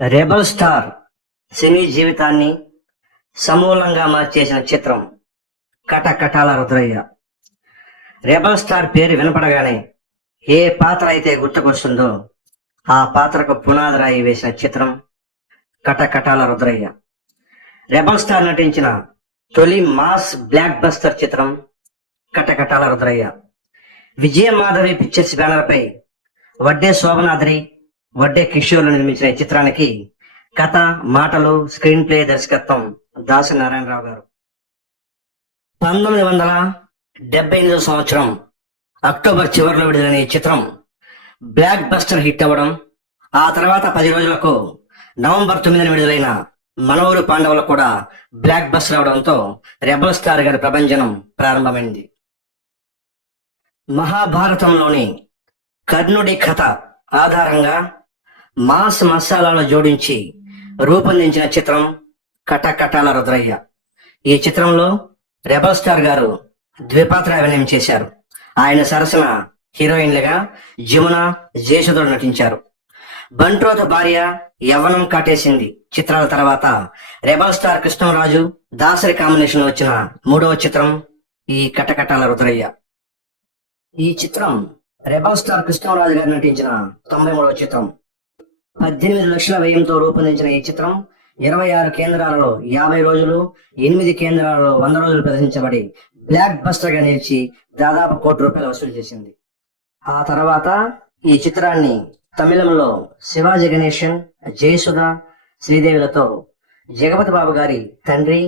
Rebel star సినీ జీవితాన్ని సమూలంగా మార్చేసిన చిత్రం కటకటాల రుద్రయ్య. రెబల్ స్టార్ పేరు వినపడగానే ఏ పాత్ర అయితే గుర్తుకొస్తుందో ఆ పాత్రకు పునాదిరాయి వేసిన చిత్రం కటకటాల రుద్రయ్య. రెబల్ స్టార్ నటించిన తొలి మాస్ బ్లాక్ బస్టర్ చిత్రం కటకటాల రుద్రయ్య. విజయ మాధవి పిక్చర్స్ బ్యానర్ పై వడ్డే శోభనాద్రి, వడ్డే కిషోర్లు నిర్మించిన ఈ చిత్రానికి కథ, మాటలు, స్క్రీన్ ప్లే, దర్శకత్వం దాసరి నారాయణరావు గారు. 1978 సంవత్సరం అక్టోబర్ చివరిలో విడుదలైన ఈ చిత్రం బ్లాక్ బస్టర్ హిట్ అవ్వడం, ఆ తర్వాత 10 రోజులకు నవంబర్ 9న విడుదలైన మనవూరు పాండవులు కూడా బ్లాక్ బస్టర్ అవడంతో రెబల్ స్టార్ గారి ప్రభంజనం ప్రారంభమైంది. మహాభారతంలోని కర్ణుడి కథ ఆధారంగా మాస్ మసాలాలు జోడించి రూపొందించిన చిత్రం కటకటాల రుద్రయ్య. ఈ చిత్రంలో రెబల్ స్టార్ గారు ద్విపాత్ర అభినయం చేశారు. ఆయన సరసన హీరోయిన్లుగా జమున, జయసుధుడు నటించారు. బంట్రోతు భార్య, యవ్వనం కాటేసింది చిత్రాల తర్వాత rebel star Krishnaraju, Dasari combination వచ్చిన 3వ చిత్రం ఈ కటకటాల రుద్రయ్య. ఈ చిత్రం రెబల్ స్టార్ కృష్ణరాజు గారు నటించిన 93వ చిత్రం. 18 లక్షల వ్యయంతో రూపొందించిన ఈ చిత్రం 26 కేంద్రాలలో 50 రోజులు, 8 కేంద్రాలలో 100 రోజులు ప్రదర్శించబడి బ్లాక్ బస్టర్ గా నిలిచి దాదాపు ₹1 వసూలు చేసింది. ఆ తర్వాత ఈ చిత్రాన్ని తమిళంలో శివాజీ గణేశన్, జయసుధ, శ్రీదేవులతో జగపతి బాబు గారి తండ్రి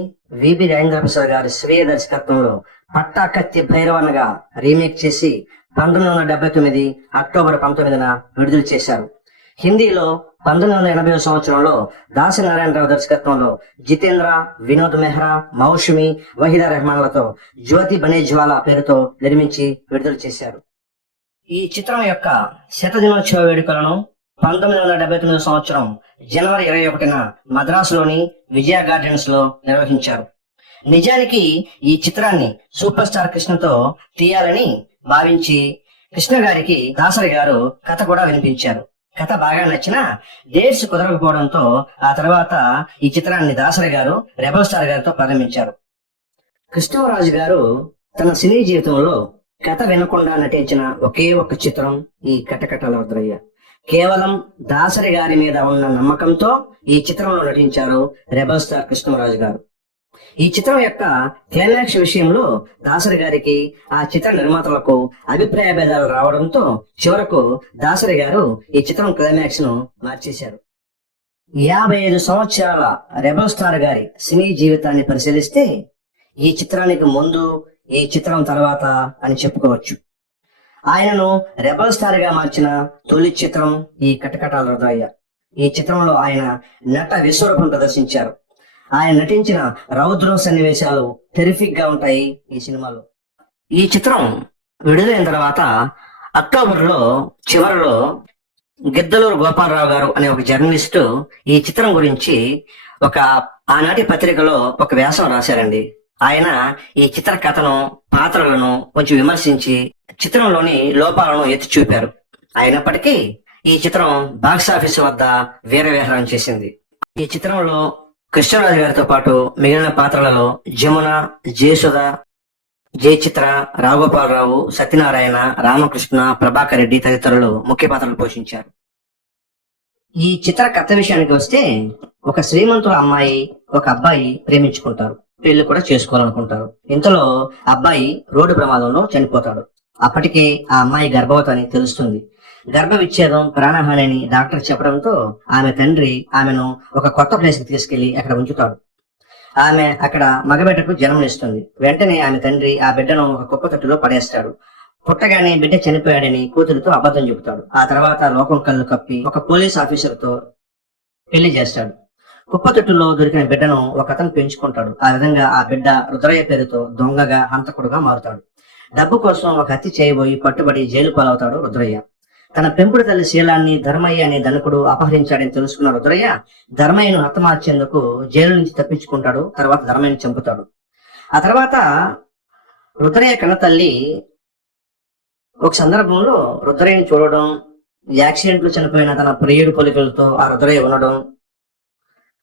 విబి రాజేంద్ర ప్రసాద్ గారి స్వీయ దర్శకత్వంలో పట్టాకత్తి భైరవన్గా రీమేక్ చేసి 1979 అక్టోబర్ 19న విడుదల చేశారు. హిందీలో 1980 సంవత్సరంలో దాసరి నారాయణరావు దర్శకత్వంలో జితేంద్ర, వినోద్ మెహ్రా, మౌషమి, వహీదా రెహమాన్లతో జ్యోతి బనేజ్వాలా పేరుతో నిర్మించి విడుదల చేశారు. ఈ చిత్రం యొక్క శతదినోత్సవ వేడుకలను 1979 సంవత్సరం జనవరి 21న మద్రాసులోని విజయ గార్డెన్స్ లో నిర్వహించారు. నిజానికి ఈ చిత్రాన్ని సూపర్ స్టార్ కృష్ణతో తీయాలని భావించి కృష్ణ గారికి దాసరి గారు కథ కూడా వినిపించారు. కథ బాగా నచ్చినా డేట్స్ కుదరకపోవడంతో ఆ తర్వాత ఈ చిత్రాన్ని దాసరి గారు రెబల్ స్టార్ గారితో ప్రారంభించారు. కృష్ణరాజు గారు తన సినీ జీవితంలో కథ వినకుండా నటించిన ఒకే ఒక్క చిత్రం ఈ కటకటాల రుద్రయ్య. కేవలం దాసరి గారి మీద ఉన్న నమ్మకంతో ఈ చిత్రంలో నటించారు రెబల్ స్టార్ కృష్ణరాజు గారు. ఈ చిత్రం యొక్క క్లైమాక్స్ విషయంలో దాసరి గారికి, ఆ చిత్ర నిర్మాతలకు అభిప్రాయ భేదాలు రావడంతో చివరకు దాసరి గారు ఈ చిత్రం క్లైమాక్స్ ను మార్చేశారు. 55 సంవత్సరాల రెబల్ స్టార్ గారి సినీ జీవితాన్ని పరిశీలిస్తే ఈ చిత్రానికి ముందు, ఈ చిత్రం తర్వాత అని చెప్పుకోవచ్చు. ఆయనను రెబల్ స్టార్ గా మార్చిన తొలి చిత్రం ఈ కటకటాల రుద్రయ్య. ఈ చిత్రంలో ఆయన నట విశ్వరూపం ప్రదర్శించారు. ఆయన నటించిన రౌద్రం సన్నివేశాలు టెరిఫిక్ గా ఉంటాయి ఈ సినిమాలో. ఈ చిత్రం విడుదలైన తర్వాత అక్టోబర్లో చివరిలో గిద్దలూరు గోపాలరావు గారు అనే ఒక జర్నలిస్టు ఈ చిత్రం గురించి ఆనాటి పత్రికలో ఒక వ్యాసం రాశారండి. ఆయన ఈ చిత్ర కథను, పాత్రలను కొంచెం విమర్శించి చిత్రంలోని లోపాలను ఎత్తి చూపారు. అయినప్పటికీ ఈ చిత్రం బాక్సాఫీస్ వద్ద వీరవిహారం చేసింది. ఈ చిత్రంలో కృష్ణరాజు గారితో పాటు మిగిలిన పాత్రలలో జమున, జయసుధ, జయచిత్ర, రాఘోపాలరావు, సత్యనారాయణ, రామకృష్ణ, ప్రభాకర్ రెడ్డి తదితరులు ముఖ్య పాత్రలు పోషించారు. ఈ చిత్ర కథ విషయానికి వస్తే, ఒక శ్రీమంతుల అమ్మాయి, ఒక అబ్బాయి ప్రేమించుకుంటారు, పెళ్లి కూడా చేసుకోవాలనుకుంటారు. ఇంతలో అబ్బాయి రోడ్డు ప్రమాదంలో చనిపోతాడు. అప్పటికే ఆ అమ్మాయి గర్భవతి అని తెలుస్తుంది. గర్భ విచ్ఛేదం, ప్రాణహాని అని డాక్టర్ చెప్పడంతో ఆమె తండ్రి ఆమెను ఒక కొత్త ప్లేస్ కి తీసుకెళ్లి అక్కడ ఉంచుతాడు. ఆమె అక్కడ మగబిడ్డకు జన్మనిస్తుంది. వెంటనే ఆమె తండ్రి ఆ బిడ్డను ఒక కుప్ప తొట్టులో పడేస్తాడు. పుట్టగానే బిడ్డ చనిపోయాడని కూతురితో అబద్ధం చెబుతాడు. ఆ తర్వాత లోకం కళ్ళు కప్పి ఒక పోలీస్ ఆఫీసర్ తో పెళ్లి చేస్తాడు. కుప్ప తొట్టులో దొరికిన బిడ్డను ఒక అతను పెంచుకుంటాడు. ఆ విధంగా ఆ బిడ్డ రుద్రయ్య పేరుతో దొంగగా, హంతకుడుగా మారుతాడు. డబ్బు కోసం ఒక హత్య చేయబోయి పట్టుబడి జైలు పాలవుతాడు రుద్రయ్య. తన పెంపుడు తల్లి శీలాన్ని ధర్మయ్య అనే ధనకుడు అపహరించాడని తెలుసుకున్న రుద్రయ్య ధర్మయ్యను హతమార్చేందుకు జైలు నుంచి తప్పించుకుంటాడు. తర్వాత ధర్మయ్యను చంపుతాడు. ఆ తర్వాత రుద్రయ్య కన్న తల్లి ఒక సందర్భంలో రుద్రయ్యని చూడడం, యాక్సిడెంట్లు చనిపోయిన తన ప్రియుడి పోలికలతో ఆ రుద్రయ్య ఉండడం,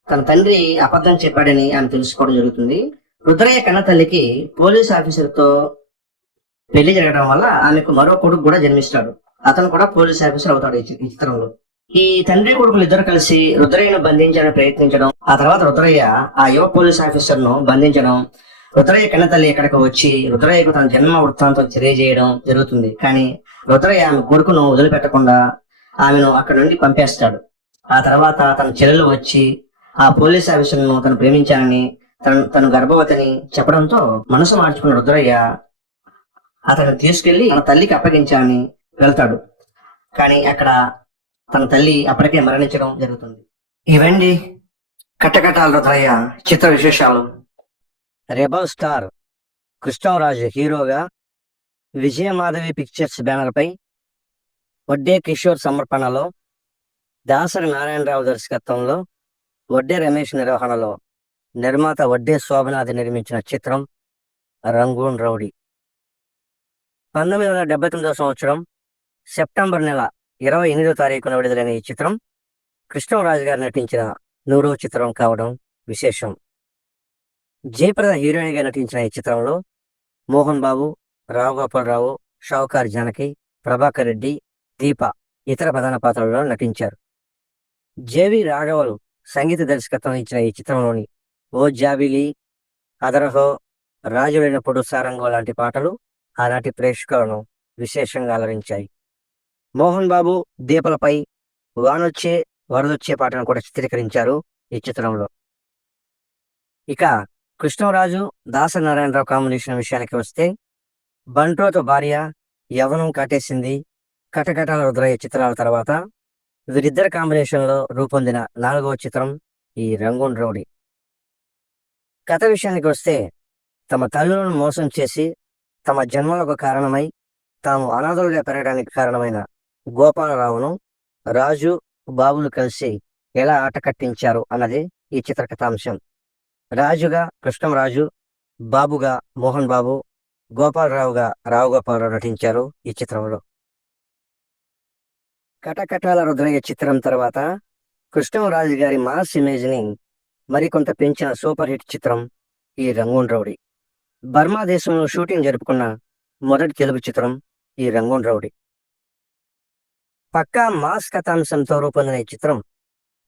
తన తండ్రి అబద్ధం చెప్పాడని ఆమె తెలుసుకోవడం జరుగుతుంది. రుద్రయ్య కన్న తల్లికి పోలీస్ ఆఫీసర్తో పెళ్లి జరగడం వల్ల ఆమెకు మరో కొడుకు కూడా జన్మిస్తాడు. అతను కూడా పోలీస్ ఆఫీసర్ అవుతాడు ఈ చిత్రంలో. ఈ తండ్రి కొడుకులు ఇద్దరు కలిసి రుద్రయ్యను బంధించాలని ప్రయత్నించడం, ఆ తర్వాత రుద్రయ్య ఆ యువ పోలీస్ ఆఫీసర్ ను బంధించడం, రుద్రయ్య కన్న తల్లి ఇక్కడికి వచ్చి రుద్రయ్యకు తన జన్మ వృత్తాంతం తెలియజేయడం జరుగుతుంది. కానీ రుద్రయ్య ఆమె కొడుకును వదిలిపెట్టకుండా ఆమెను అక్కడి నుండి పంపేస్తాడు. ఆ తర్వాత తన చెల్లెలు వచ్చి ఆ పోలీస్ ఆఫీసర్ ను తను ప్రేమించానని, తను గర్భవతిని చెప్పడంతో మనసు మార్చుకున్న రుద్రయ్య అతను తీసుకెళ్లి తన తల్లికి అప్పగించాలని వెళ్తాడు. కానీ అక్కడ తన తల్లి అప్పటికే మరణించడం జరుగుతుంది. ఇవండి కట్టకటాల రుద్రయ్య చిత్ర విశేషాలు. రెబల్ స్టార్ కృష్ణరాజు హీరోగా విజయమాధవి పిక్చర్స్ బ్యానర్ పై వడ్డే కిషోర్ సమర్పణలో, దాసరి నారాయణరావు దర్శకత్వంలో, వడ్డే రమేష్ నిర్వహణలో నిర్మాత వడ్డే శోభనాథ్ నిర్మించిన చిత్రం రంగూన్ రౌడీ. 1979 సంవత్సరం సెప్టెంబర్ నెల 28వ తారీఖున విడుదలైన ఈ చిత్రం కృష్ణరాజు గారు నటించిన 100వ చిత్రం కావడం విశేషం. జయప్రద హీరోయిన్గా నటించిన ఈ చిత్రంలో మోహన్ బాబు, రావు గోపాలరావు, షావుకార్ జానకి, ప్రభాకర్ రెడ్డి, దీప ఇతర ప్రధాన పాత్రలలో నటించారు. జేవి రాఘవలు సంగీత దర్శకత్వం ఇచ్చిన ఈ చిత్రంలోని ఓ జాబిలి, అదరహో, రాజులైనప్పుడు సారంగో లాంటి పాటలు ఆనాటి ప్రేక్షకులను విశేషంగా అలరించాయి. మోహన్ బాబు, దీపలపై వానొచ్చే వరదొచ్చే పాటను కూడా చిత్రీకరించారు ఈ చిత్రంలో. ఇక కృష్ణరాజు, దాసరి నారాయణరావు కాంబినేషన్ విషయానికి వస్తే బంట్రోతో భార్య, యవ్వనం కాటేసింది, కటకటాల రుద్రయ్య చిత్రాల తర్వాత వీరిద్దరి కాంబినేషన్లో రూపొందిన 4వ చిత్రం ఈ రంగూన్ రౌడీ. కథ విషయానికి వస్తే తమ తల్లులను మోసం చేసి తమ జన్మలకు కారణమై తాము అనాథలుగా పెరగడానికి కారణమైన గోపాలరావును రాజు, బాబులు కలిసి ఎలా ఆట కట్టించారు అన్నది ఈ చిత్ర కథాంశం. రాజుగా కృష్ణరాజు, బాబుగా మోహన్ బాబు, గోపాలరావుగా రావు గోపాలరావు నటించారు ఈ చిత్రంలో. కటకటాల రుద్రయ్య చిత్రం తర్వాత కృష్ణరాజు గారి మాస్ ఇమేజ్ ని మరికొంత పెంచిన సూపర్ హిట్ చిత్రం ఈ రంగూన్ రౌడీ. బర్మా దేశంలో షూటింగ్ జరుపుకున్న మొదటి తెలుగు చిత్రం ఈ రంగూన్ రౌడీ. పక్కా మాస్ కథాంశంతో రూపొందిన ఈ చిత్రం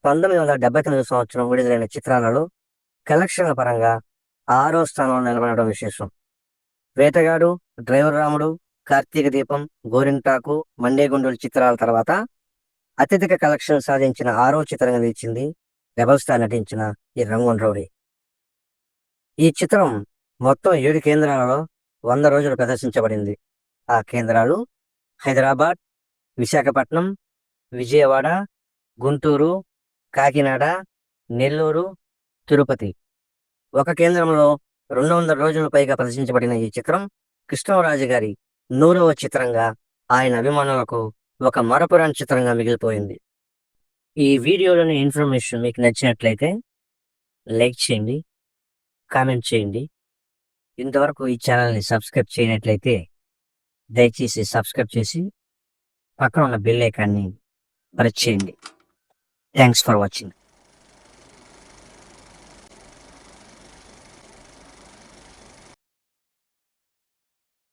1979 సంవత్సరం విడుదలైన చిత్రాలలో కలెక్షన్ల పరంగా 6వ స్థానంలో నిలబడడం విశేషం. వేటగాడు, డ్రైవర్ రాముడు, కార్తీక దీపం, గోరింటాకు, మండేగుండోలు చిత్రాల తర్వాత అత్యధిక కలెక్షన్ సాధించిన 6వ చిత్రంగా నిలిచింది రెబల్ స్టార్ నటించిన ఈ రంగూన్ రౌడీ. ఈ చిత్రం మొత్తం 7 కేంద్రాలలో 100 రోజులు ప్రదర్శించబడింది. ఆ కేంద్రాలు హైదరాబాద్, విశాఖపట్నం, విజయవాడ, గుంటూరు, కాకినాడ, నెల్లూరు, తిరుపతి. ఒక కేంద్రంలో 200 రోజుల పైగా ప్రదర్శించబడిన ఈ చిత్రం కృష్ణరాజు గారి 100వ చిత్రంగా ఆయన అభిమానులకు ఒక మరపురాని చిత్రంగా మిగిలిపోయింది. ఈ వీడియోలోని ఇన్ఫర్మేషన్ మీకు నచ్చినట్లయితే లైక్ చేయండి, కామెంట్ చేయండి. ఇంతవరకు ఈ ఛానల్ని సబ్స్క్రైబ్ చేయనట్లయితే దయచేసి సబ్స్క్రైబ్ చేసి పక్కన ఉన్న బెల్ ఐకాన్ని ప్రెస్ చేయండి. Thanks for watching.